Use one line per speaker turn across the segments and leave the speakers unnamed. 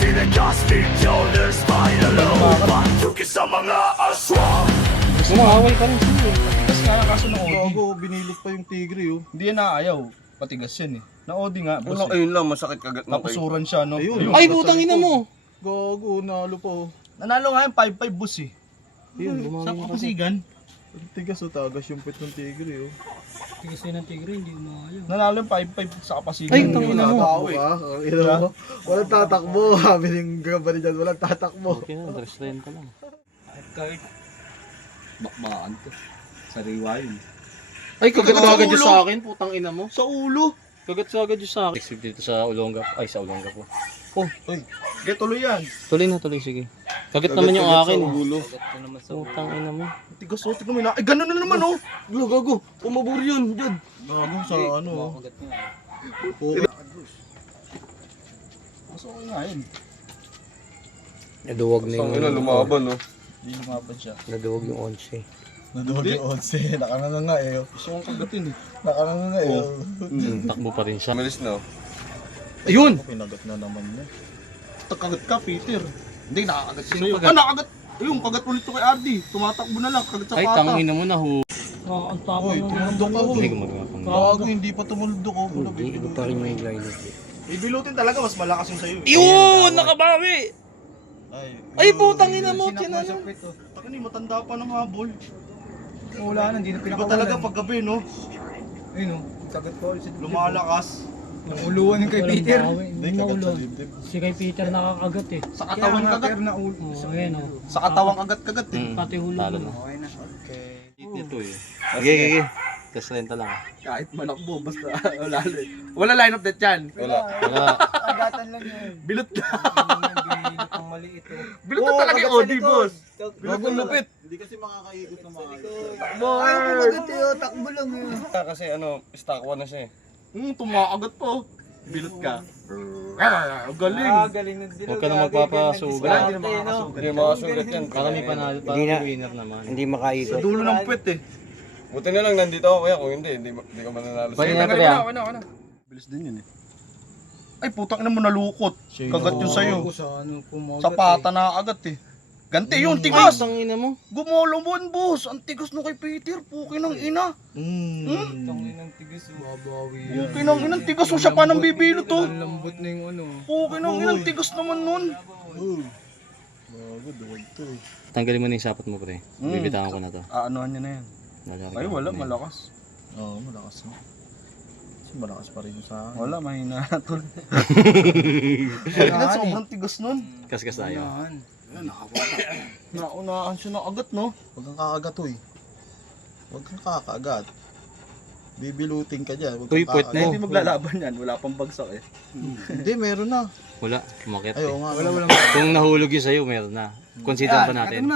Sumaway ka rin siya eh.
Kasi nga kaso ng Odi.
Gago, binilot pa yung tigre oh.
Hindi yan naayaw. Patigas yan eh. Na Odi nga, boss eh.
Ayun lang, masakit kagat na kayo.
Kapusuran siya, no?
Ayun.
Ay, putang ina mo!
Gago, nalo pa oh.
Nanalo nga yung 5-5 boss eh.
Yun,
Sa
bumawi na kasi.
kapasigan.
Ang tigas oh, tagas yung pit ng tigre oh.
Tigas na ng tigre, hindi umayaw.
Nanalo yung 5-5 sa kapasigan.
Ay, tangina mo.
Tatakbo ka? Ang ina mo. Walang tatakbo. Sabi ng gabali dyan, walang tatakbo.
Okay na, dress line ka lang.
Kahit bakbakan to. Sariwa yun.
Ay, kagat
Sa
agad yun
ulo.
sa akin, putang ina mo.
Sa ulo!
Kagat agad yun sa akin. Exhibit dito sa Olonga. Ay, sa Olonga po. Oh,
Kaya tuloy yan.
tuloy na, tuloy, sige. Kagat naman yung akin eh.
Ulo.
Putang ina mo.
Tigas o, tignan mo yun. Ay, ganun na naman oh.
Gago, pumabur yun, dyan.
Gago sa ano oh.
Mas okay nga yun.
Naduwag na
Sang ina, lumaban no.
Hindi lumaban siya.
Naduwag yung 11.
Naduwag yung 11. Nakanganga nga eh oh.
Gusto kong kagatin eh.
Nakanganga nga eh oh.
Takbo pa rin siya.
Malis na.
Ayun!
Pinagat na naman niya.
Kagat ka, Peter. Hindi, nakakagat siya sa'yo. Ah, nakagat! Ayun, kagat ulit to kay Ardy. Tumatakbo na lang, kagat sa
Ay,
pata.
tangina mo na ho.
Ang tapang
Uy,
mo
tumuldok ako
Hindi
eh.
ko magawa pang.
Gago, hindi pa tumuldok oh.
Hindi, iba pa rin yung lineup.
Bibilutin talaga, mas malakas yung sa'yo.
Yun! Nakabawi! Ay, putang ina mo,
Sinakma
tinan
sa
mo.
pit, oh.
Taka ni, matanda pa ng habol.
Wala na, hindi na
Iba
pinakawalan.
talaga paggabi, no?
Ayun o, sagat ko.
Lumalakas.
Uluan yung kay Peter.
Hindi, kagat sa dibdib.
Si kay Peter nakakagat eh.
Sa katawan kagat.
na ulo. Oh, ayan o.
Sa katawang kagat-kagat eh.
Pati ulo.
Talo na.
Okay na.
Okay.
Ito eh. Sige, sige. Test renta lang.
Kahit manakbo, basta wala. Wala line of death yan.
Wala.
Wala.
Agatan lang yun.
Bilot na.
Binilot ang maliit o.
Bilot na talaga yung OD, boss.
Gago, lupit. Hindi kasi makakaikot na makakaikot.
Boy!
Takbo lang yun.
Kasi ano, stock 1 na siya eh.
Tumakagat po. Bilot ka. Galing.
Galing na din.
Huwag ka na magpapasugat.
Wala, hindi na makakasugat.
Hindi makasugat yan.
Para may panalo, para may winner naman. Hindi
Sa dulo ng puwet eh.
Buti na lang nandito ako kaya kung hindi ka mananalo
Pwede
sa'yo.
na pala.
Wala. Bilis din yun eh. Ay, putang ina mo nalukot. Kagat yun sa'yo. Sa pata nakakagat eh. Ganti yun, tigas!
Ang ina mo.
Gumulong boss. Ang tigas no kay Peter. Puki ng ina.
Tangin ng tigas o. Babawi yan.
Puki ng ina. Tigas o siya pa ng bibilo to.
Ang lambot na yung ano.
Puki ng ina. Tigas naman nun.
Gago, duwag to eh.
Tanggalin mo na yung sapat mo, pre. Bibitawan ko na to.
Aanohan niya na yan.
Lalaki
Ay,
ko.
wala. Malakas.
Oo, malakas na. Kasi malakas pa rin yung sa akin.
Wala, mahina na tol. Ina, sobrang tigas nun.
Kaskas tayo.
Naunaan siya ng agat, no?
Huwag kang kakagat eh. Huwag kang kakagat. Bibilutin ka dyan. Huwag
Uy,
kang
puwet
kakagat.
mo.
Hindi maglalaban yan. Wala pang bagsak eh.
Hindi, meron na.
Wala, umakyat
Ayaw
eh.
nga.
Wala.
Kung nahulog yun sa'yo, meron na. Consider pa natin.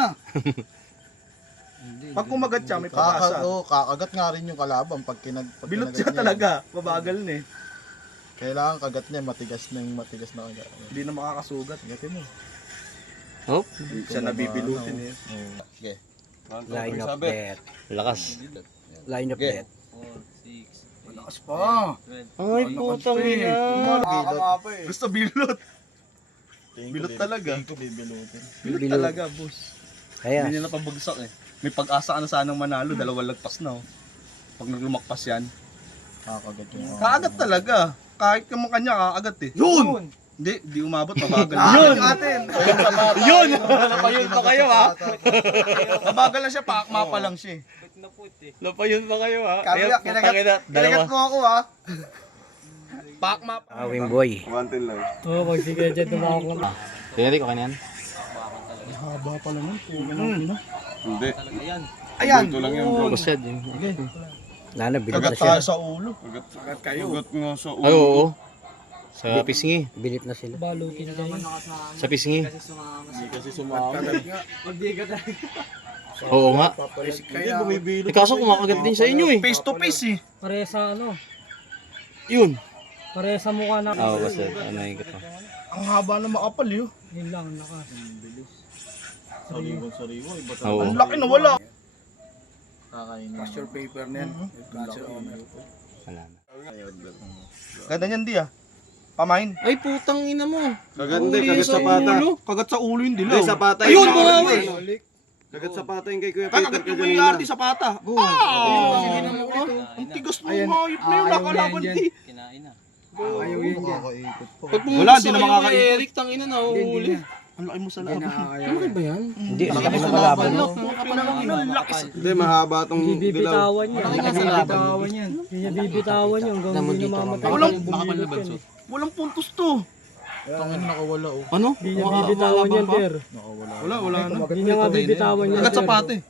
Pag kumagat siya, may pag-asa.
Kakagat nga rin yung kalaban pag
Bilot
kinagat
siya
niya.
talaga. Mabagal na eh.
Kailangan kagat niya, matigas na yung matigas na kagat.
Hindi na makakasugat.
Gatin mo.
Hop,
Siya nabibilutin eh.
Oo. Sige.
Line up bet.
lakas.
Line up bet.
Malakas pa.
Ay, putang ina.
Gusto bilot. Bilot talaga.
Tingin ko bibilutin.
Bilot talaga, boss. Hindi niya napabagsak eh. May pag-asa ka na sanang manalo. Dalawang lagpas na oh. Pag naglumakpas yan.
Kakagat yung
Kaagat talaga. Kahit ka mo kanya, kaagat eh.
Yun!
Hindi umabot. Mabagal.
Yun!
Atin.
Yun! Napayon pa kayo ha?
Mabagal na siya. Pakma pa lang siya eh.
Napayon pa kayo ha?
Kaya,
Kinagat
mo ako ha. Pakma pa.
Wimboy.
110 lang.
Oo, pag sige dyan tumawak lang.
Tinari ko kanyan?
haba pala nun.
Hindi.
Ayan.
Ito lang yan bro.
Bustad yun.
Kagat tayo sa ulo.
Kagat kayo. Kagat nga sa ulo.
Ay, oo. Sa pisngi.
Bilip na sila.
Balutin tayo.
Sa pisngi.
Hindi kasi sumama.
Oo nga.
Hindi bumibilot.
Eh, kaso kumakagat din sa inyo eh.
Face to face eh.
Pare sa ano?
Yun.
Pare sa mukha na.
Oo, basta. Ano yung ito?
Ang haba na makapal yun.
Yun lang, lakas.
Sariwan-sariwa. Iba
Oo.
Ang laki na wala.
Kakainin.
Pasture paper na yan.
Wala na.
Ganda niyan di ah. Kamain.
Ay, putang ina mo.
Kaganda, kagat sa pata.
Kagat sa ulo yung dilaw.
Hindi, sa pata.
Ayun,
yung-
bumawi.
Kagat sa pata yung kay Kuya Peter
Kakagat
ka
yung may
kanina.
arti sa pata. Ang tigas ng hayop na yun, nakalaban di.
Kinain na.
Ayaw yan dyan.
Nakakaikot pa.
Wala, di na makakaikot.
Eric, tang ina na, uhuli.
Ang laki mo sa laban.
Ano ba yan?
Hindi, laki mo sa laban.
Hindi, mahaba tong dilaw.
Bibitawan yan.
Bibitawan
yan. Hindi niya bibitawan yan. Hanggang hindi namamatay.
Walang- Walang puntos to.
Tangin nakawala oh.
Ano?
Hindi niya bibitawan yan, Per.
Nakawala.
Wala na.
Hindi niya nga bibitawan yan,
Kagat sa
Per.
pate.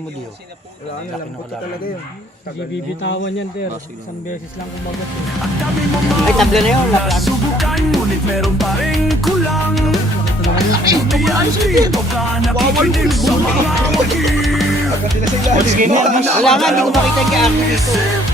Hindi bibitawan yan, Per. Isang beses lang kumagat.
Ay, tabla na yun.
Subukan, ngunit meron pa rin kulang. Dito ka nakikinig sa mga wagil.
Wala nga, hindi ko makita yung kay Arnie dito.